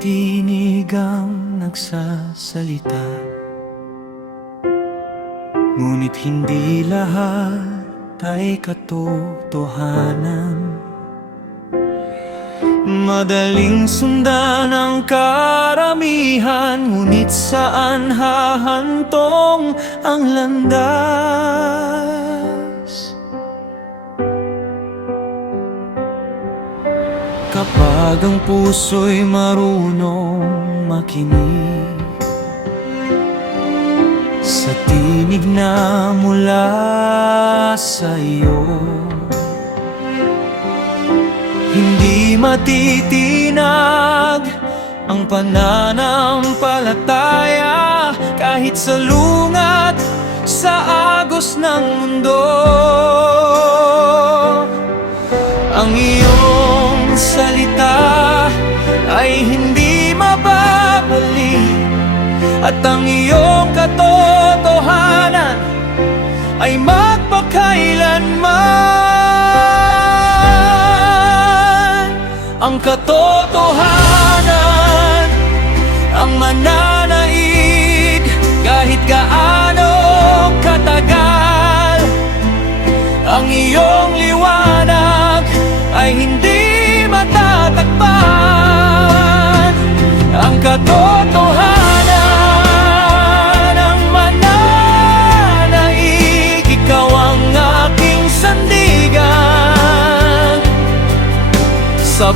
tinig ang nagsasalita, ngunit hindi lahat ay katotohanan. Madaling sundan ang karamihan, ngunit saan hahantong ang landas? Kapag ang puso'y marunong makinig sa tinig na mula sa iyo, hindi matitinag ang pananampalataya kahit salungat sa agos ng mundo. Ang iyong salita ay hindi mababalik, at ang iyong katotohanan ay magpakailanman. Ang katotohanan ang mananaig kahit gaano katagal. Ang iyong liwanag ay hindi matatakpan. Ang katotohanan ang mananaig, ikaw ang aking sandigan. Sa